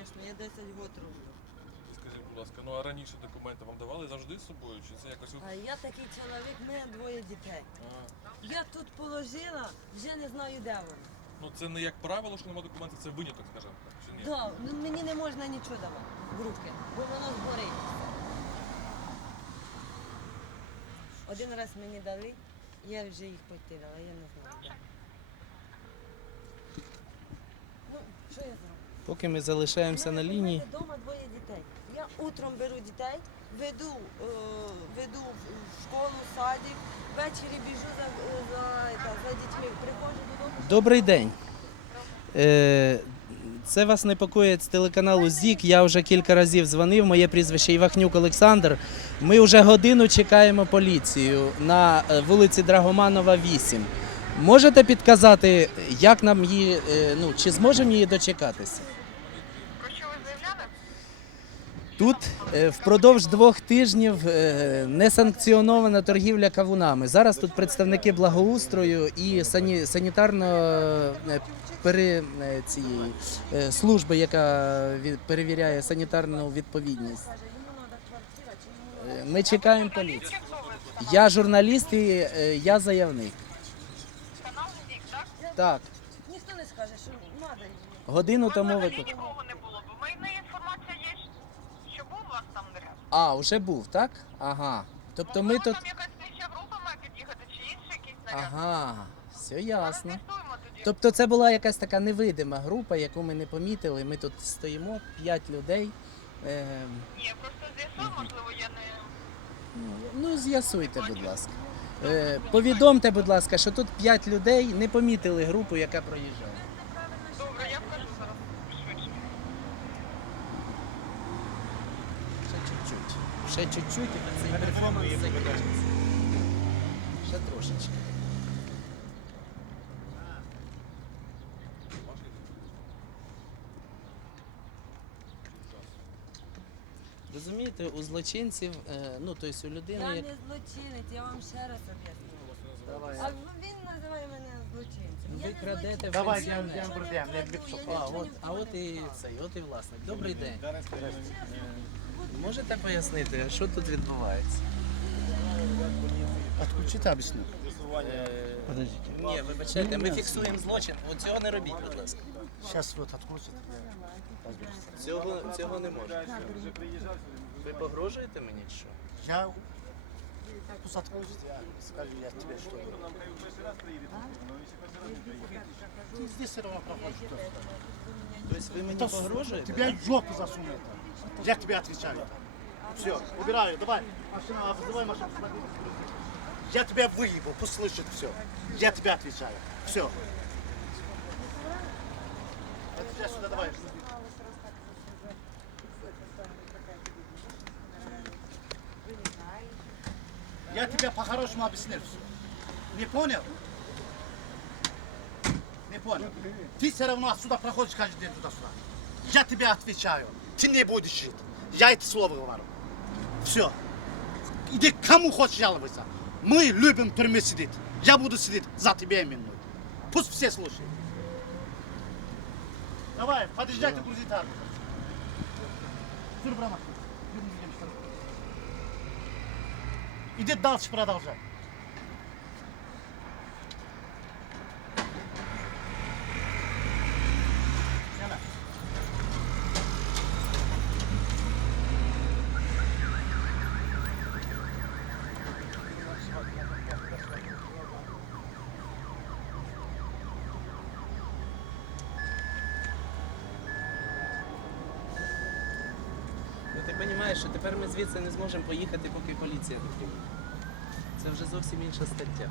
звісно, я 10 років роблю. Скажіть, будь ласка, ну а раніше документи вам давали завжди з собою? Чи це якось от- А я такий чоловік, в мене двоє дітей. А, Я тут положила, вже не знаю, де вони. ну це не як правило, що немає документів, це виняток, скажімо так, чи ні? Да, ну, мені не можна нічого давати в руки, бо воно згорить. Один раз мені дали, я вже їх потеряла, я не знаю. Ну, що я зроблю? Поки ми залишаємося на лінії. Вдома двоє дітей. Я утром беру дітей, веду, е, веду в школу, в садик, ввечері біжу за, за, та, за дітьми, приходжу додому. Добрий день. Е, Це вас непокоїть з телеканалу ЗІК. Я вже кілька разів дзвонив. Моє прізвище Івахнюк Олександр. Ми вже годину чекаємо поліцію на е, вулиці Драгоманова, 8. Можете підказати, як нам її, е, ну, чи зможемо її дочекатися? Про що ви заявляли? Тут е, впродовж двох тижнів е, несанкціонована торгівля кавунами. Зараз тут представники благоустрою і сані, санітарно е, пере, цієї служби, яка від, перевіряє санітарну відповідність. Ми чекаємо поліцію. Ви? Я журналіст і я заявник. Канал так? Так, Ніхто не скаже, що треба годину тому взагалі виклик. нікого не було, бо в мене інформація є, що був у вас там наряд. А, вже був, так? Ага. Тобто ми тут. там якась слідча група має під'їхати, чи інший якийсь наряд. Ага, все ясно. тоді. Тобто це була якась така невидима група, яку ми не помітили. Ми тут стоїмо, п'ять людей. Е, Ні, просто з'ясуємо, можливо, я не... ну, ну, з'ясуйте, будь ласка. Е, повідомте, будь ласка, що тут п'ять людей не помітили групу, яка проїжджала. Добре, я вкажу зараз швидше. Ще чуть-чуть. Ще чуть-чуть, і цей перформанс закінчиться. Ще трошечки. Розумієте, у злочинців, е, ну тобто у людини, Я як не злочинець, я вам ще раз об'ясню. А він називає мене злочинцем. Ви крадете. Давай, Я я- я я я цей, от і власник. Добрий день. Е, Можете пояснити, що тут відбувається? Отключите, объясню. Е, Подождите. Ні, вибачайте, ми фіксуємо злочин. От цього не робіть, будь ласка. Сейчас вот отключат. Цього, цього не можна. Ви погрожуєте мені чи що? Я... Пусть отключит. Скажи, я тебе что говорю. Ты здесь все равно проходишь. Тобто ви мені Это погрожуєте? Тебя в жопу засунут. Я тебе отвечаю. Все, убираю, давай. Машина, вызывай машину. смотри. Я тебя выебу, пусть слышит все. Я тебе отвечаю. Все. Я сюда давай. Я тебе по-хорошему объяснил все. Не понял? Не понял. Ты все равно отсюда проходишь каждый день туда-сюда. Я тебе отвечаю. Ты не будешь жить. Я это слово говорю. Все. Иди к кому хочешь жаловаться. Мы любим в тюрьме сидеть. Я буду сидеть за тебя именно. Пусть все слушают. Давай, подъезжайте, грузить армию. Сюр, брама. Иди дальше продолжай. Ну що тепер ми звідси не зможемо поїхати, поки поліція не приїде. Це вже зовсім інша стаття.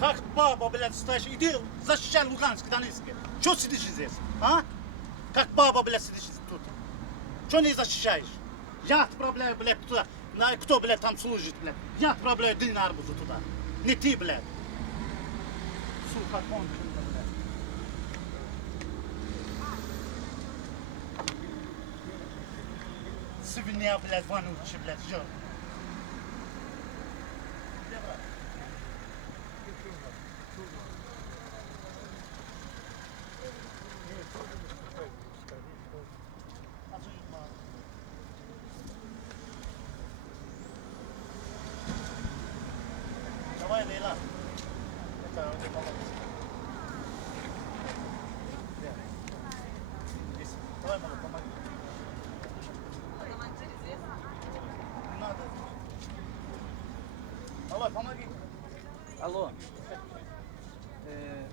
Как баба, блядь, стоишь? Иди защищай Луганск, Донецк. Чего сидишь здесь, а? Как баба, блядь, сидишь тут? Чего не защищаешь? Я отправляю, блядь, туда. На, кто, блядь, там служит, блядь? Я отправляю дынь на арбузу туда. Не ты, блядь. Сука, конченая, блядь. Свинья, блядь, вонючая, блядь, жёр. Давай, Лейла. Это, это молодец. Здесь. Давай, мама, помоги. Не надо. Давай, помоги. Алло. Е,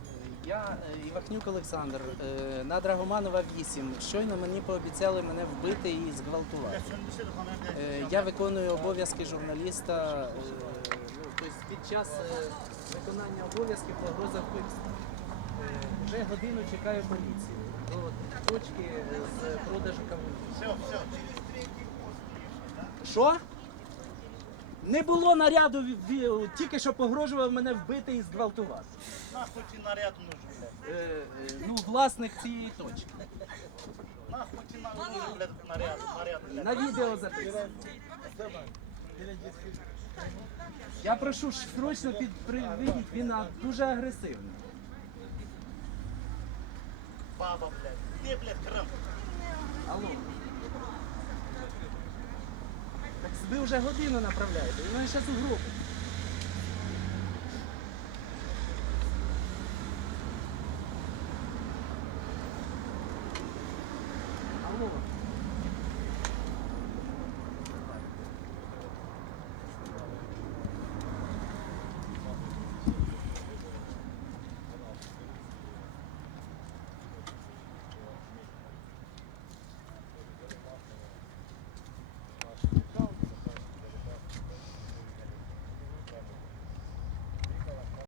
Я е, Івахнюк Олександр, е, на Драгоманова 8. Щойно мені пообіцяли мене вбити і зґвалтувати. Я Е, Я виконую обов'язки журналіста. ну, Тобто під час виконання обов'язків погроза вбивства. Вже годину чекаю поліцію до точки з продажу все. Що? Не було наряду, тільки що погрожував мене вбити і зґвалтувати. Нахуй тебе наряд нужен, блядь. Е, е, ну, власник цієї точки. Нахуй тебе нужен, блядь, наряд, наряд, блядь. На відео записано. Я прошу ж срочно під приведіть, він а, дуже агресивний. Баба, блядь. Где, блядь, Крым? Алло. Так ви вже годину направляєте, він зараз у групу.